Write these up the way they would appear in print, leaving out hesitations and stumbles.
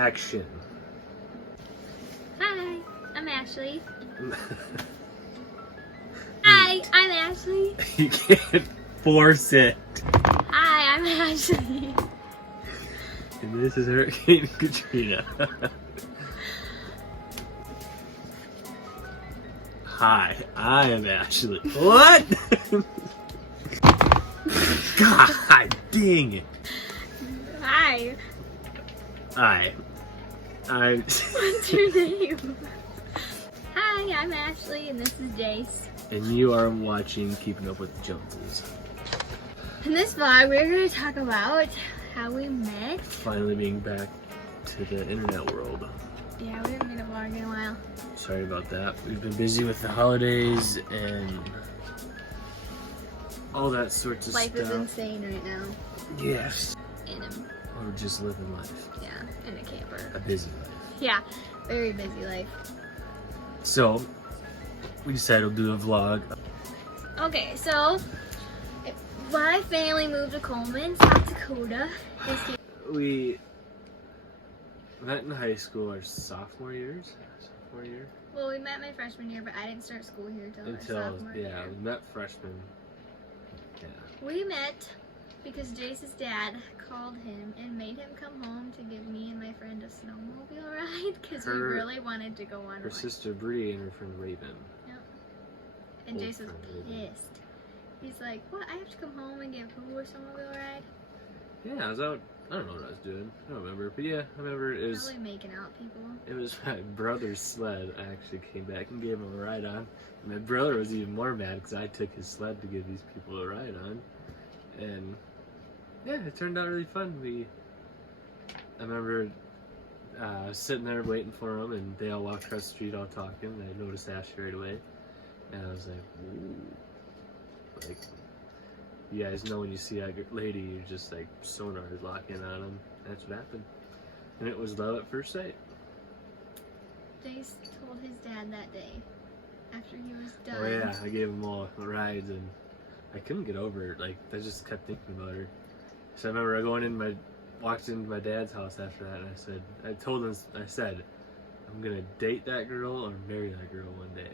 Action. Hi, I'm Ashley. Hi, I'm Ashley. You can't force it. Hi, I'm Ashley. And this is Hurricane Katrina. Hi, I am Ashley. What? God dang it. Hi. I'm What's your name? Hi, I'm Ashley, and this is Jace. and you are watching Keeping Up with the Joneses. In this vlog, we're going to talk about how we met. Finally being back to the internet world. Yeah, we haven't been a vlog in a while. Sorry about that. We've been busy with the holidays and all that sorts of Life stuff. is insane right now. Yes. In a, Or just living life. yeah, in a camper. A busy life. Yeah, very busy life. So, we decided to do a vlog. Okay, so my family moved to Coleman, South Dakota. We met in high school our sophomore year. Well, we met my freshman year, but I didn't start school here until our sophomore year. We met freshman. Yeah. We met because Jace's dad called him and made him come home to give me and my friend a snowmobile ride because we really wanted to go on Her one. sister Bree and her friend Raven. Yep. And Old Jace was friend Raven. pissed. He's like, "What? I have to come home and give who a snowmobile ride?" Yeah, I was out. I don't know what I was doing. I don't remember. But yeah, I remember it was. Probably making out people. It was my brother's sled. I actually came back and gave him a ride on. And my brother was even more mad because I took his sled to give these people a ride on. And yeah, it turned out really fun. I remember sitting there waiting for them, and they all walked across the street all talking. And I noticed Ashley right away. And I was like, ooh. Like, you guys know when you see a lady, you're just like sonar locking on them. That's what happened. And it was love at first sight. Jace told his dad that day after he was done. Oh yeah, I gave them all rides and I couldn't get over it. Like, I just kept thinking about her. So I remember walked into my dad's house after that and I told him, I'm gonna date that girl or marry that girl one day.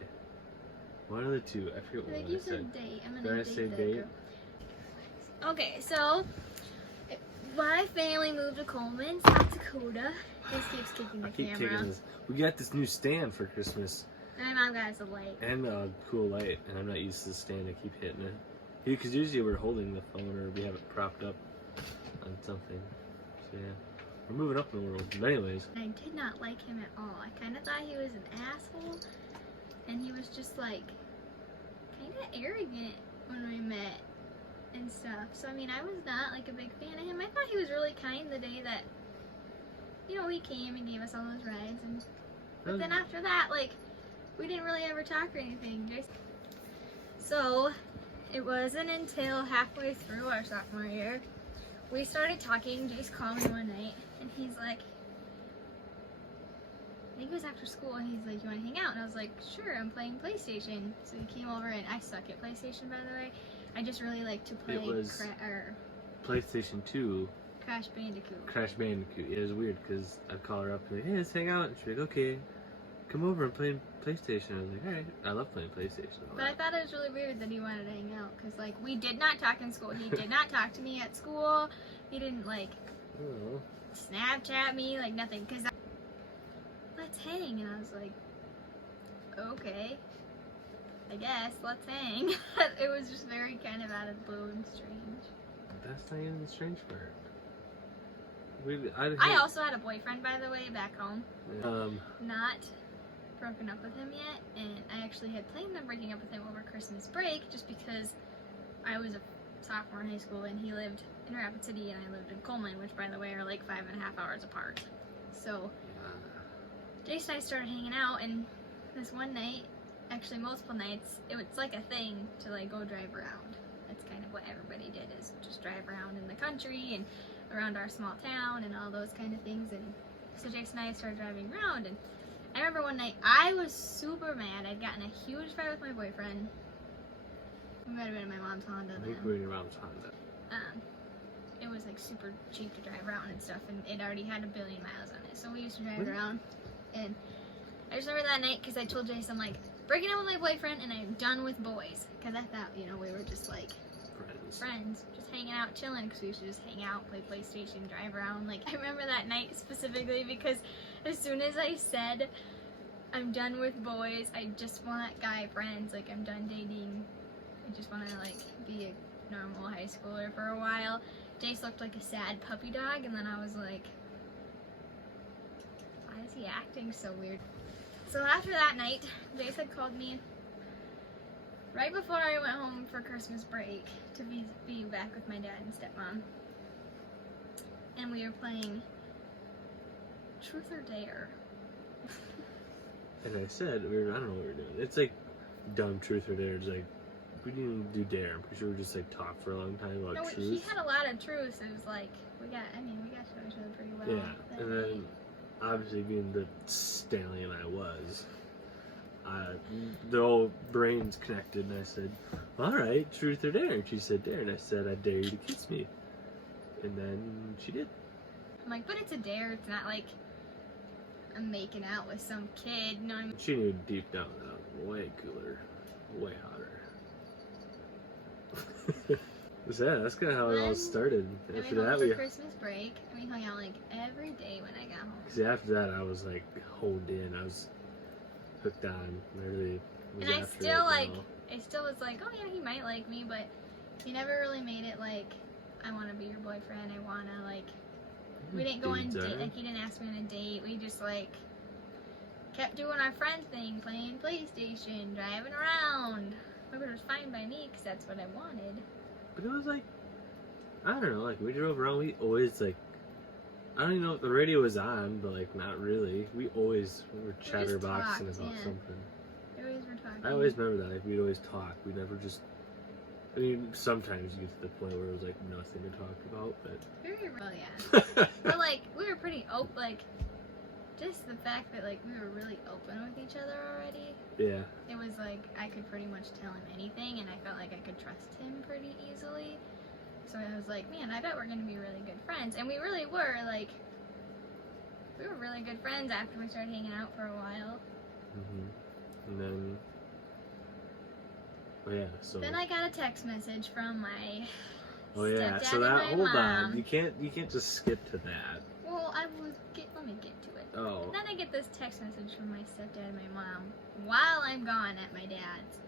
One of the two. I forget what You I said. said date. I'm Did gonna I say that date? girl. Okay, so my family moved to Coleman, South Dakota. This keeps kicking the I keep camera. kicking this. We got this new stand for Christmas And my mom got us a light. and a cool light, and I'm not used to the stand. I keep hitting it. Because usually we're holding the phone or we have it propped up on something. So yeah, we're moving up in the world. But anyways, I did not like him at all. I kind of thought he was an asshole, and he was just like kind of arrogant when we met and stuff. So I mean, I was not like a big fan of him. I thought he was really kind the day that, you know, he came and gave us all those rides, and but then after that, like, we didn't really ever talk or anything. So it wasn't until halfway through our sophomore year we started talking. Jace called me one night and he's like, I think it was after school, and he's like, "You want to hang out?" And I was like, "Sure, I'm playing PlayStation." So he came over, and I suck at PlayStation, by the way. I just really like to play It was PlayStation 2. Crash Bandicoot. Crash Bandicoot. It was weird because I'd call her up and be like, hey, let's hang out. And she'd be like, okay, come over and play PlayStation. I was like, alright, I love playing PlayStation. But I thought it was really weird that he wanted to hang out, because, like, we did not talk in school. He did not talk to me at school. He didn't, like, Oh. Snapchat me, like, nothing. Because let's hang. And I was like, okay, I guess, let's hang. It was just very kind of out of the blue and strange. That's not even the strange part. I also had a boyfriend, by the way, back home. Not broken up with him yet, and I actually had planned on breaking up with him over Christmas break just because I was a sophomore in high school and he lived in Rapid City and I lived in Coleman, which, by the way, are like 5.5 hours apart. So Jace and I started hanging out, and this one night, actually multiple nights, it's like a thing to like go drive around. That's kind of what everybody did, is just drive around in the country and around our small town and all those kind of things. And so Jace and I started driving around, and I remember one night I was super mad. I'd gotten a huge fight with my boyfriend. We might have been in my mom's Honda I then. think we were in your mom's Honda. It was like super cheap to drive around and stuff, and it already had 1 billion miles on it. So we used to drive around, and I just remember that night because I told Jace, I'm like, breaking up with my boyfriend, and I'm done with boys, because I thought, you know, we were just like friends, just hanging out, chilling, because we used to just hang out, play PlayStation, drive around. Like, I remember that night specifically because as soon as I said I'm done with boys, I just want guy friends, like I'm done dating, I just want to like be a normal high schooler for a while. Jace looked like a sad puppy dog, and then I was like, why is he acting so weird? So after that night, Jace had called me right before I went home for Christmas break to be back with my dad and stepmom. And we were playing Truth or Dare. And I said, I don't know what we were doing. It's like dumb Truth or Dare. It's like, we didn't even do Dare. I'm pretty sure we just like talked for a long time about truth. He had a lot of truths. It was like, we got to know each other pretty well. Yeah, and then obviously being the stallion I was, the old brains connected, and I said, all right, Truth or Dare? And she said Dare, and I said, I dare you to kiss me. And then she did. I'm like, but it's a dare. It's not like I'm making out with some kid. No, She knew deep down that I was way cooler, way hotter. Yeah, that's kind of how it all started. After that, we Christmas break, and we hung out like every day when I got home. See, after that, I was like honed in. I was hooked on. Literally, was and I after still it, like, you know. I still was like, oh yeah, he might like me, but he never really made it like, I want to be your boyfriend. I wanna like. We didn't go on date. Like he didn't ask me on a date. We just like kept doing our friend thing, playing PlayStation, driving around. It was fine by me because that's what I wanted. But it was like, I don't know, like we drove around, we always like, I don't even know if the radio was on, but like not really. We were chatterboxing about something. We always were talking. I always remember that, like we'd always talk. We never just, I mean, sometimes you get to the point where it was like nothing to talk about, but. Yeah. But like, we were pretty open, like, just the fact that like we were really open with each other already. Yeah. It was like I could pretty much tell him anything, and I felt like I could trust him pretty easily. So I was like, man, I bet we're gonna be really good friends, and we really were. Like, we were really good friends after we started hanging out for a while. And then, oh yeah, so. Then I got a text message from my. Oh yeah, stepdad so that and my hold mom. on, you can't just skip to that. Well, let me get to it. Oh. And then I get this text message from my stepdad and my mom while I'm gone at my dad's.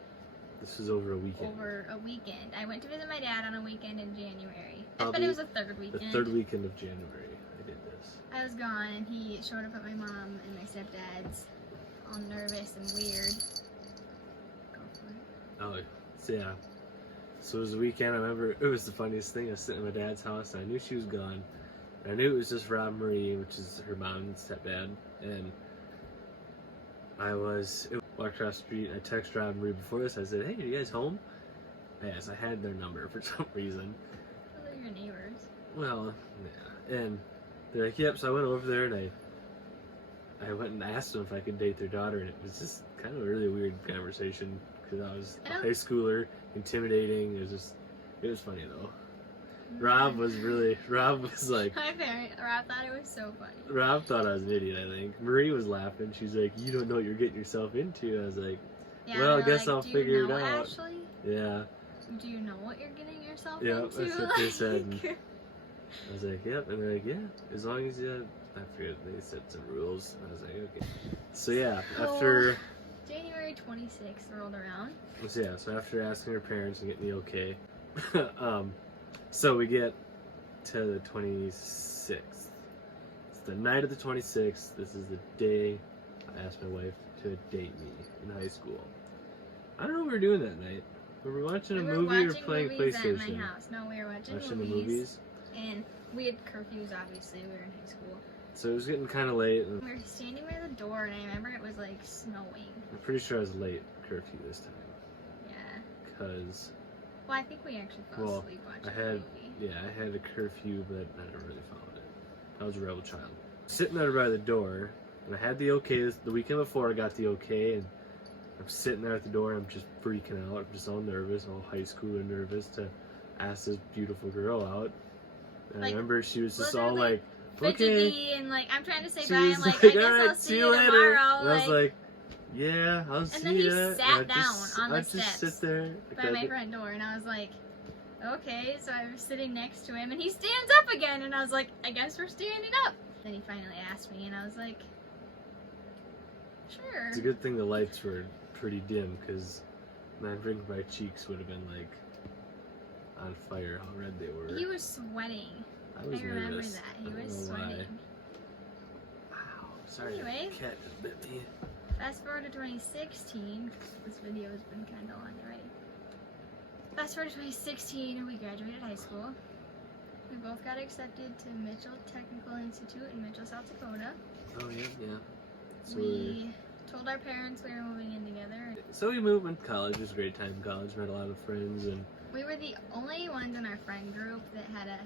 This was over a weekend. Over a weekend. I went to visit my dad on a weekend in January. Probably but it was the third weekend. The third weekend of January, I did this. I was gone, and he showed up at my mom and my stepdad's, all nervous and weird. Go for it. Oh, so yeah. So it was a weekend. I remember it was the funniest thing. I was sitting at my dad's house, and I knew she was gone. And I knew it was just Rob and Marie, which is her mom and stepdad. And I walked across the street, and I texted Rob and Marie before this. I said, hey, are you guys home? Yes, I had their number for some reason. Well, they're your neighbors. Well, yeah. And they're like, yep. So I went over there, and I went and asked them if I could date their daughter, and it was just kind of a really weird conversation because I was a high schooler, intimidating. It was funny though. Rob was like, Rob thought it was so funny. Rob thought I was an idiot, I think. Marie was laughing. She's like, you don't know what you're getting yourself into. I was like, yeah, well, I guess like, I'll figure it out. Ashley? Yeah. Do you know what you're getting yourself Yeah, into? that's what they said. I was like, yep. And they're like, yeah, as long as you, I forget, they said some rules. I was like, okay. So yeah, after January 26th rolled around. So after asking her parents and getting the okay, so we get to the 26th. It's the night of the 26th. This is the day I asked my wife to date me in high school. I don't know what we were doing that night. Were we watching a movie or playing PlayStation? At my house. No, we were watching the movies. And we had curfews, obviously. We were in high school. So it was getting kind of late. And we were standing by the door, and I remember it was like snowing. I'm pretty sure I was late curfew this time. Yeah. Because. Well, I think we actually fell asleep watching the movie. Yeah, I had a curfew, but I never really followed it. I was a rebel child. Sitting there by the door, and I had the okay the weekend before. I got the okay, and I'm sitting there at the door. I'm just freaking out. I'm just all nervous, all high schooler nervous to ask this beautiful girl out. And Like, I remember she was just all literally like, okay. fidgety and like I'm trying to say She bye. was I'm like, like, I guess "Alright, I'll see you tomorrow. And I was like, yeah, I'll see you. then he sat down on the I'd just steps sit there. by my front door, and I was like, okay. So I was sitting next to him, and he stands up again, and I was like, I guess we're standing up. Then he finally asked me, and I was like, sure. It's a good thing the lights were pretty dim, because my cheeks would have been like on fire. How red they were. He was sweating. I was remember nervous. that. I He don't was know why. sweating. Wow. Sorry, Anyway. the cat just bit me. Fast forward to 2016. This video has been kind of long already. Fast forward to 2016, we graduated high school. We both got accepted to Mitchell Technical Institute in Mitchell, South Dakota. Oh yeah, yeah. So We told our parents we were moving in together. So we moved into college. It was a great time in college. Met a lot of friends, and We were the only ones in our friend group that had a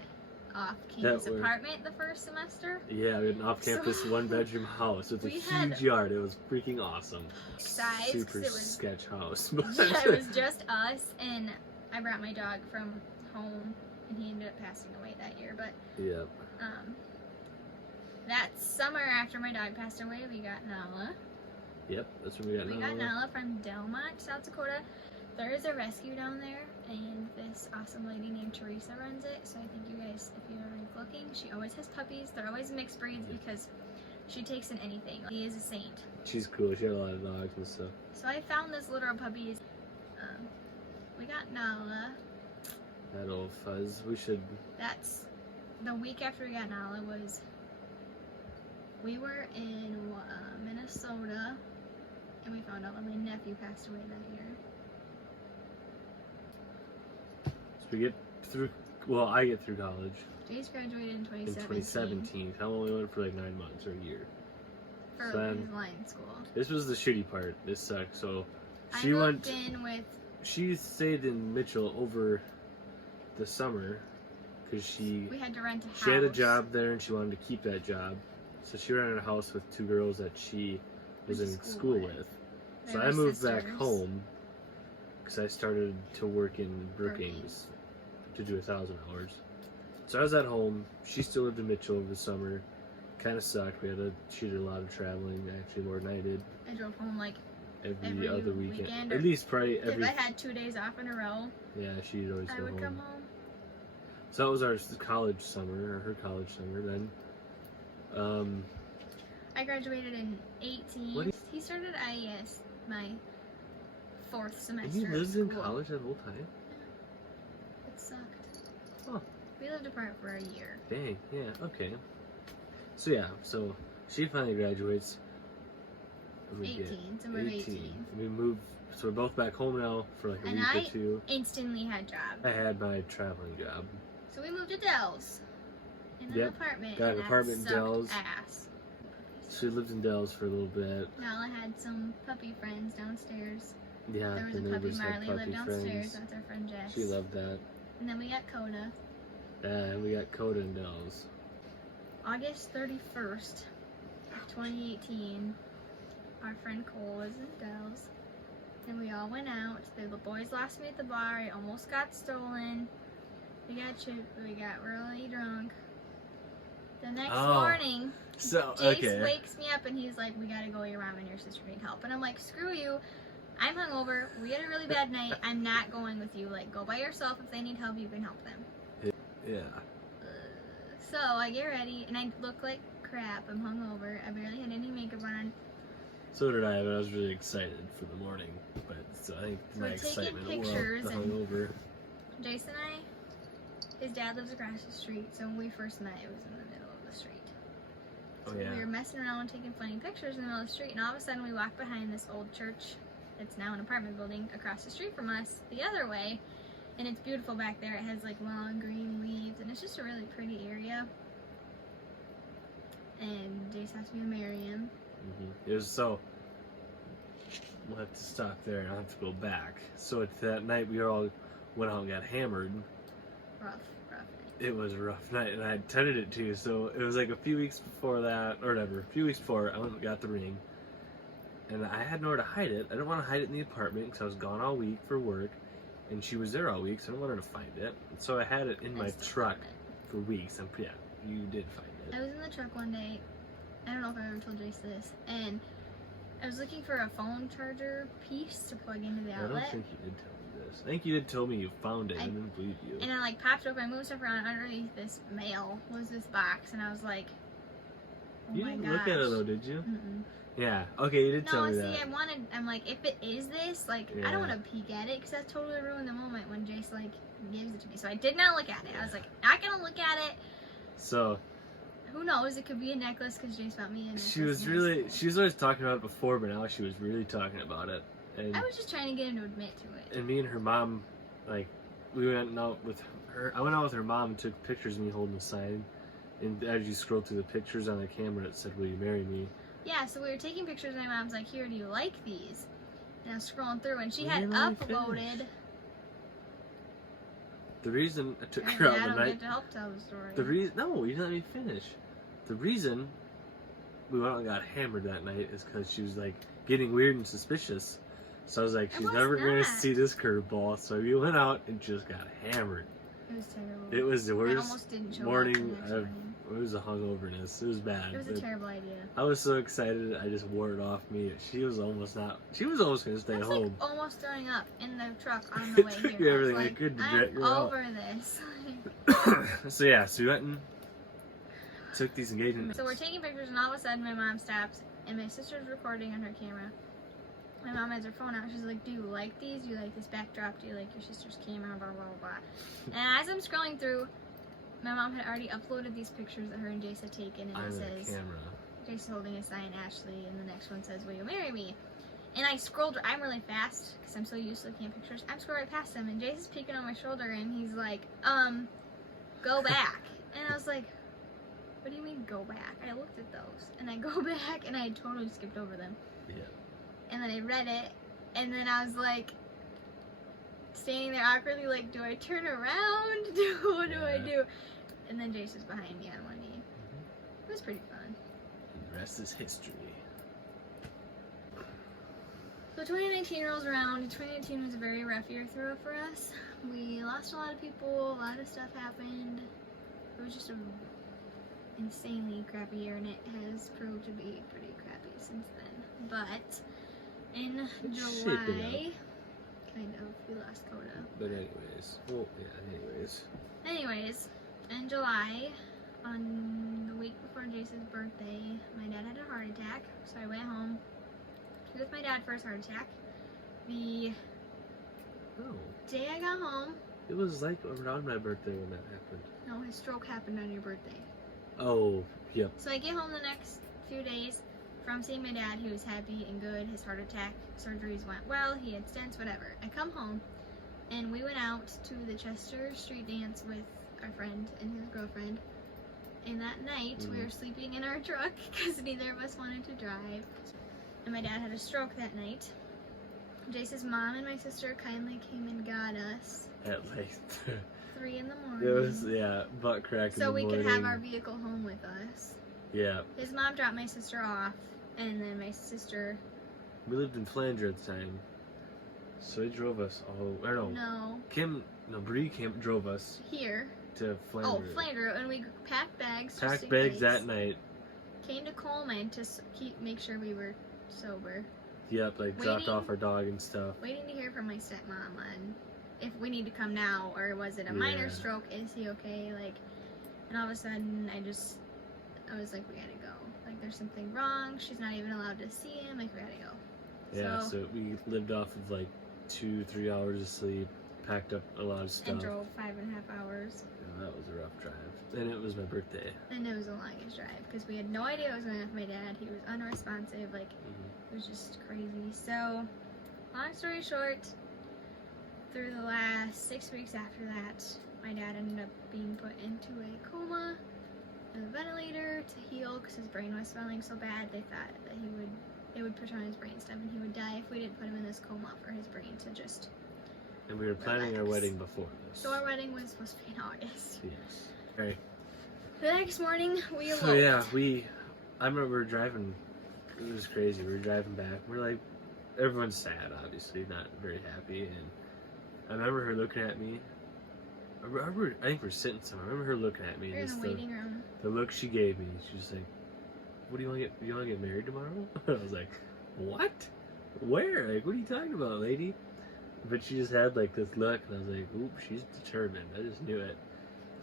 off-campus That were- apartment the first semester. yeah, we had an off-campus So- one-bedroom house with a We had- huge yard. It was freaking awesome. Size, 'cause Super it was sketch house. yeah, it was just us, and I brought my dog from home, and he ended up passing away that year. But yeah. that summer after my dog passed away, we got Nala. Yep, that's when we got We Nala. got Nala from Delmont, South Dakota. There is a rescue down there, and this awesome lady named Teresa runs it. So I think you guys, if you're ever looking, she always has puppies. They're always mixed breeds because she takes in anything. She is a saint. She's cool. She had a lot of dogs and stuff. So I found this litter of puppies. We got Nala. That old fuzz. We should. That's the week after we got Nala was. We were in Minnesota, and we found out that my nephew passed away that year. So we get through. Well, I get through college Jace graduated in in 2017 2017. I only went for like 9 months or a year. for So his line school. This was the shitty part. This sucked. So I she moved went. in with. She stayed in Mitchell over the summer because We had to rent a house. she had a job there and she wanted to keep that job. So she rented a house with 2 girls that she was Went in to school school with. with. They So were I moved back sisters. home because I started to work in Brookings to do 1,000 hours. So I was at home. She still lived in Mitchell over the summer. Kind of sucked. She did a lot of traveling, actually more than I did. I drove home like Every other weekend. weekend, At or least probably every. if I had 2 days off in a row, Yeah, she'd always I go would home. come home. So that was our college summer, or her college summer then. I graduated in 18. What do He started IES my 4th semester. And he of lived in school. college that whole time? It sucked. Huh. We lived apart for a year. Dang, yeah, okay. So yeah, so she finally graduates. And we get 18. So we're 18. We moved, so we're both back home now for like a And week I or 2. instantly had a job. I had my traveling job. So we moved to Dells. In an Yep. apartment. Got an and that apartment in sucked Dells. Ass. She lived in Dells for a little bit. Nala had some puppy friends downstairs. Yeah, There was the a puppy, neighbors had Marley puppy lived downstairs. friends. That's our friend Jess. She loved that. And then we got Coda. And we got Coda in Dells. August 31st, 2018, our friend Cole was in Dells, and we all went out. The boys lost me at the bar. I almost got stolen. We got chipped. We got really drunk. The next morning, So, Jace wakes me up and he's like, "We gotta go. Your mom and your sister need help." And I'm like, "Screw you. I'm hungover. We had a really bad night. I'm not going with you. Like, go by yourself. If they need help, you can help them." Yeah. So I get ready and I look like crap. I'm hungover. I barely had any makeup on. So did I, but I was really excited for the morning. But so I think So my we're taking excitement pictures the and- hungover. Jason and his dad lives across the street. So when we first met, it was in the middle of the street. Oh So yeah. we were messing around taking funny pictures in the middle of the street, and all of a sudden we walk behind this old church that's now an apartment building across the street from us the other way. And it's beautiful back there. It has like long green leaves, and it's just a really pretty area. And Jace asked me to marry him. It was so. We'll have to stop there and I'll have to go back. So that night we all went out and got hammered. Rough night. It was a rough night, and I intended it to. So it was like a few weeks before that, or whatever. A few weeks before, I went and got the ring, and I had nowhere to hide it. I didn't want to hide it in the apartment because I was gone all week for work, and she was there all week, so I didn't want her to find it. And so I had it in my truck for weeks. Yeah, you did find it. I was in the truck one day. I don't know if I ever told Jace this, and I was looking for a phone charger piece to plug into the I don't outlet. think you did tell me this. I think you did tell me you found it. I didn't believe you. And I like popped open, I moved stuff around. Underneath this mail was this box, and I was like, oh You my didn't gosh. look at it though, did you? Mm-mm. Yeah. Okay, you did tell me No, that. see, I'm like, if it is this, like, I Yeah. don't want to peek at it because that totally ruined the moment when Jace like gives it to me. So I did not look at it. I was like, not gonna look at it. So Who knows? It could be a necklace because Jace bought me a necklace. she was in high really, school. she was always talking about it before, but now she was really talking about it. And I was just trying to get him to admit to it. and me and her mom, like, we went out with her. I went out with her mom and took pictures of me holding the sign. And as you scroll through the pictures on the camera, it said, "Will you marry me?" Yeah, so we were taking pictures, and my mom's like, "Here, do you like these?" And I was scrolling through, and she Well, had you let me uploaded. finish. The reason I took And her out I the don't night. get to help tell the story. The reason, no, you didn't let me finish. The reason we went out and got hammered that night is because she was like getting weird and suspicious. So I was like, I she's was never going not. to see this curveball. So we went out and just got hammered. It was terrible. It was the I worst almost didn't show morning. up the next morning. It was a hungoverness. It was bad. It was a but terrible idea. I was so excited. I just wore it off me. She was almost not. She was almost going to stay I was home. like almost throwing up in the truck on the way Took here. everything I I was like, could to I'm jet you out. over this. So yeah, so we went and took these engagement. So we're taking pictures, and all of a sudden my mom stops, and my sister's recording on her camera. My mom has her phone out. She's like, "Do you like these? Do you like this backdrop? Do you like your sister's camera? Blah blah blah." And as I'm scrolling through, my mom had already uploaded these pictures that her and Jace had taken, and on it the says, camera. Jace is holding a sign, Ashley, and the next one says, "Will you marry me?" And I scrolled. I'm really fast because I'm so used to looking at pictures. I'm scrolling right past him, and Jace is peeking on my shoulder, and he's like, go back." And I was like, "What do you mean go back?" I looked at those, and I go back, and I totally skipped over them. Yeah. And then I read it, and then I was like, standing there awkwardly, like, do I turn around? What do I Yeah. do? And then Jace was behind me on one knee. It was pretty fun. And the rest is history. So 2019 rolls around. 2019 was a very rough year for us. We lost a lot of people. A lot of stuff happened. It was just an insanely crappy year, and it has proved to be pretty crappy since then. But in It's shaping July, kind of, we lost Coda. But anyways, well, yeah. Anyways, in July, on the week before Jace's birthday, my dad had a heart attack, so I went home with my dad for his heart attack. The Oh, day I got home, it was like around my birthday when that happened. no, his stroke happened on your birthday. Oh, yep. So I get home the next few days from seeing my dad. He was happy and good. His heart attack surgeries went well. He had stents, whatever. I come home, and we went out to the Chester Street Dance with our friend and his girlfriend. And that night, we were sleeping in our truck because neither of us wanted to drive. And my dad had a stroke that night. Jace's mom and my sister kindly came and got us At like 3 in the morning. it was butt crack. so in we the could morning. have our vehicle home with us. Yeah, His mom dropped my sister off, and then my sister. we lived in Flandre at the time, so he drove us all. Or no, Bree drove us Here. to Flandre. Oh, Flandre, and we packed bags. Packed just in bags case. that night. Came to Coleman to make sure we were sober. Yep, like dropped Waiting. off our dog and stuff. Waiting to hear from my stepmom on if we need to come now or was it a minor Yeah. stroke? Is he okay? Like, and all of a sudden I was like, we gotta go. Like, there's something wrong. She's not even allowed to see him. Like, we gotta go. Yeah, so we lived off of like 2-3 hours of sleep, packed up a lot of stuff. And drove 5.5 hours. Yeah, that was a rough drive. And it was my birthday. And it was the longest drive because we had no idea what was going on with my dad. He was unresponsive. Like, it was just crazy. So, long story short, through the last 6 weeks after that, my dad ended up being put into a coma and a ventilator to heal because his brain was swelling so bad. They thought that it would push on his brain stem and he would die if we didn't put him in this coma for his brain to just. And we were planning our relax. wedding before this. So our wedding was supposed to be in August. Yes. Right. The next morning, we eloped. So yeah, I remember we were driving, it was crazy, we were driving back, we're like, everyone's sad, obviously, not very happy, and I remember her looking at me, I think we're sitting somewhere. I remember her looking at me. We're in the waiting room. The look she gave me. She was like, "What do you want to get? You want to get married tomorrow?" I was like, "What? Where? Like, what are you talking about, lady?" But she just had like this look, and I was like, "Oop, she's determined." I just knew it.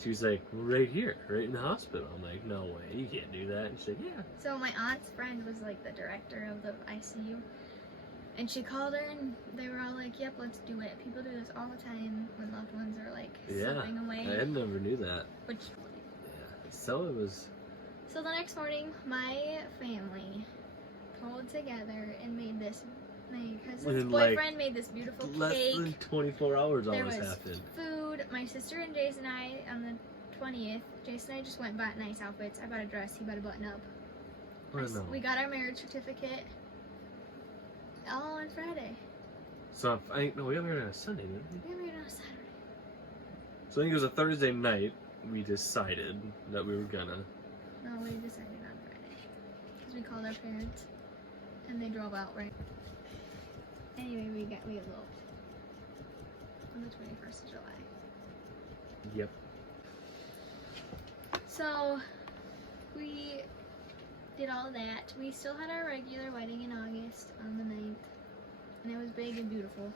She was like, "Well, right here, right in the hospital." I'm like, "No way, you can't do that." And she's like, "Yeah." So my aunt's friend was like the director of the ICU, and she called her, and they were all like, "Yep, let's do it." People do this all the time when loved ones are like slipping away. I never knew that. Which. Yeah. So it was. So the next morning, my family pulled together and made this. My cousin's boyfriend made this beautiful cake. Less than 24 hours there almost was happened. Food. My sister and Jason and I on the 20th. Jason and I just went and bought nice outfits. I bought a dress. He bought a button up. We got our marriage certificate. All on Friday. So we got married on a Sunday, didn't we? We got married on a Saturday. So I think it was a Thursday night. We decided that we were gonna. No, we decided on Friday because we called our parents and they drove out right. Anyway, we eloped on the 21st of July. Yep. So we did all that. We still had our regular wedding in August on the 9th, and it was big and beautiful.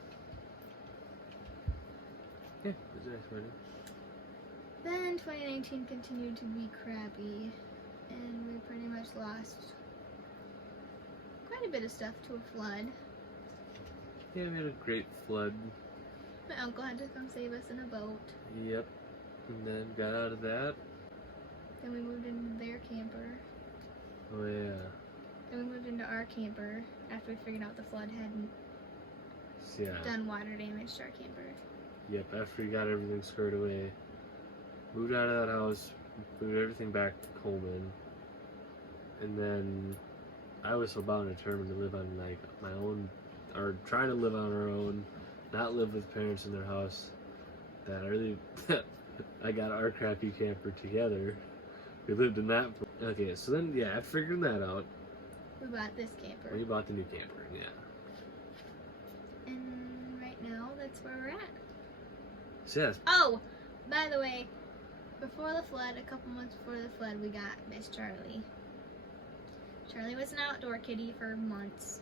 Yeah, it was a nice wedding. Then 2019 continued to be crappy, and we pretty much lost quite a bit of stuff to a flood. Yeah, we had a great flood. My uncle had to come save us in a boat. Yep. And then got out of that. Then we moved into their camper. Oh yeah. Then we moved into our camper after we figured out the flood hadn't done water damage to our camper. Yep, after we got everything squared away. Moved out of that house, moved everything back to Coleman. And then I was so bound and determined to live on like my own, or try to live on our own, not live with parents in their house, that I really, I got our crappy camper together. We lived in that. Okay, so then, yeah, after figuring that out, we bought this camper. We bought the new camper, yeah. And right now, that's where we're at. So, yes. Oh, by the way, before the flood, a couple months before the flood, we got Miss Charlie. Charlie was an outdoor kitty for months.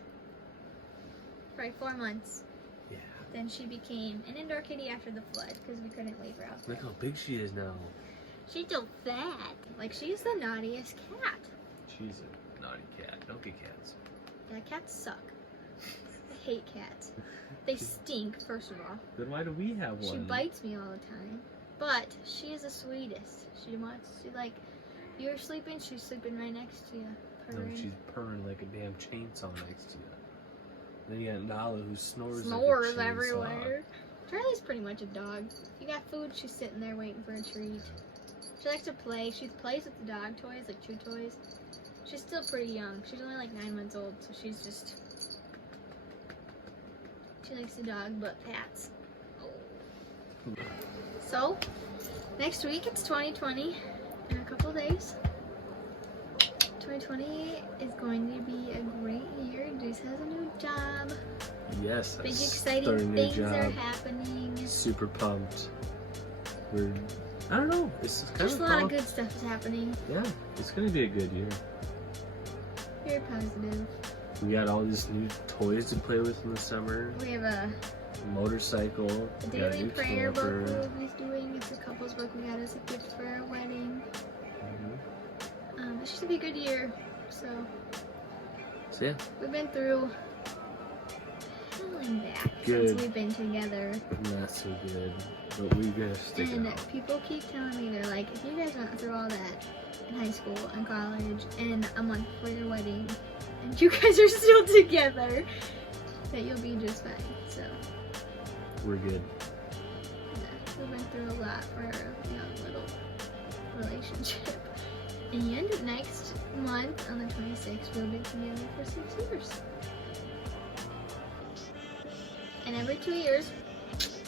For like 4 months. Yeah. Then she became an indoor kitty after the flood because we couldn't leave her out there. Look how big she is now. She's so fat. Like, she's the naughtiest cat. She's a naughty cat. Don't get cats. Yeah, cats suck. I hate cats. They stink, first of all. Then why do we have one? She bites me all the time. But she is the sweetest. She wants to, like, you're sleeping, she's sleeping right next to you. Purring. No, she's purring like a damn chainsaw next to you. Then you got Nala who snores Snores like a chainsaw. everywhere. Charlie's pretty much a dog. You got food, she's sitting there waiting for a treat. She likes to play. She plays with the dog toys, like chew toys. She's still pretty young. She's only like 9 months old, so she's just... She likes the dog, but cats. Oh. So, next week it's 2020 in a couple days. 2020 is going to be a great year. Jace has a new job. Yes, big exciting things are happening. Super pumped. I don't know. It's kind Just a lot of good stuff is happening. Yeah, it's gonna be a good year. Very positive. We got all these new toys to play with in the summer. We have a motorcycle. A daily prayer book we'll be doing. It's a couple's book we got as a gift for our wedding. It's just gonna be a good year. So yeah, we've been through hell and back since we've been together. Not so good, but we're gonna stick it out. And people keep telling me, they're like, if you guys went through all that in high school and college and a month before your wedding, and you guys are still together, that you'll be just fine. So we're good. Yeah, we've been through a lot for our young little relationship. And next month, on the 26th, we'll be together for 6 years. And every 2 years,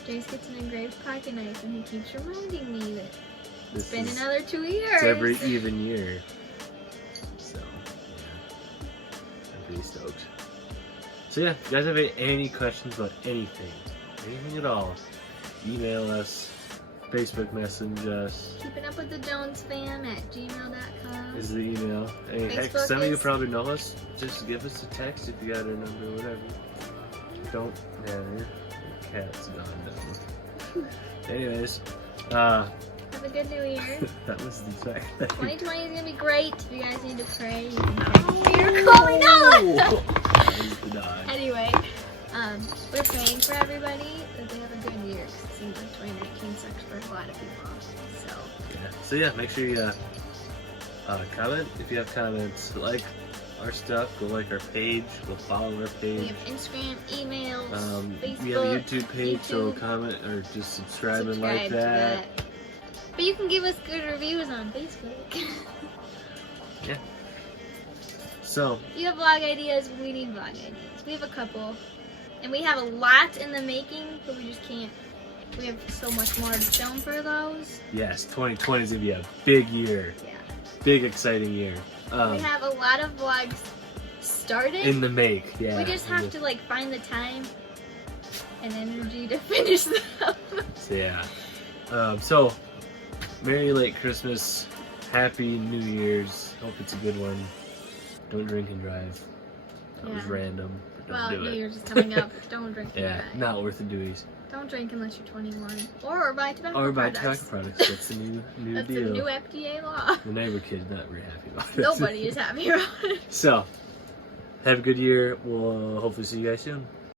Jace gets an engraved pocket knife, and he keeps reminding me that it's been another 2 years. It's every even year. So, yeah. I'm pretty stoked. So yeah, if you guys have any questions about anything at all, email us, Facebook message us. Keeping up with the Jones fam at gmail.com. Is the email. Hey, heck, Facebook some of you is- probably know us. Just give us a text if you got our number or whatever. Don't. Yeah, your cat's gone down. Anyways, Have a good New Year. that was the fact. 2020 is gonna be great. If you guys need to pray, you can pray. You're calling out. The dog. Anyway, we're praying for everybody that they have a good year. 'Cause it seems like 2019 sucks for a lot of people. So Yeah, make sure you comment if you have comments. Like our stuff. Go like our page. Go follow our we page. have Instagram, emails, Facebook. We have a YouTube page, so YouTube. comment or just subscribe and Subscribe like to that. But you can give us good reviews on Facebook. So, If you have vlog ideas, we need vlog ideas. We have a couple. And we have a lot in the making, but we just can't. We have so much more to film for those. yes, 2020 is going to be a big year. Yeah. Big, exciting year. We have a lot of vlogs started. In the make, yeah. We just have to like find the time and energy to finish them. So, yeah. So, Merry late Christmas. Happy New Year's. Hope it's a good one. Don't drink and drive. That was Yeah. random. But don't Well, do New it. Year's is coming up. Don't drink. and Yeah, drive. not worth the duties. Don't drink unless you're 21. Or buy tobacco Or buy products. tobacco products. That's the new That's deal. the new FDA law. The neighbor kid's not very happy about it. Nobody is happy about it. So, have a good year. We'll hopefully see you guys soon.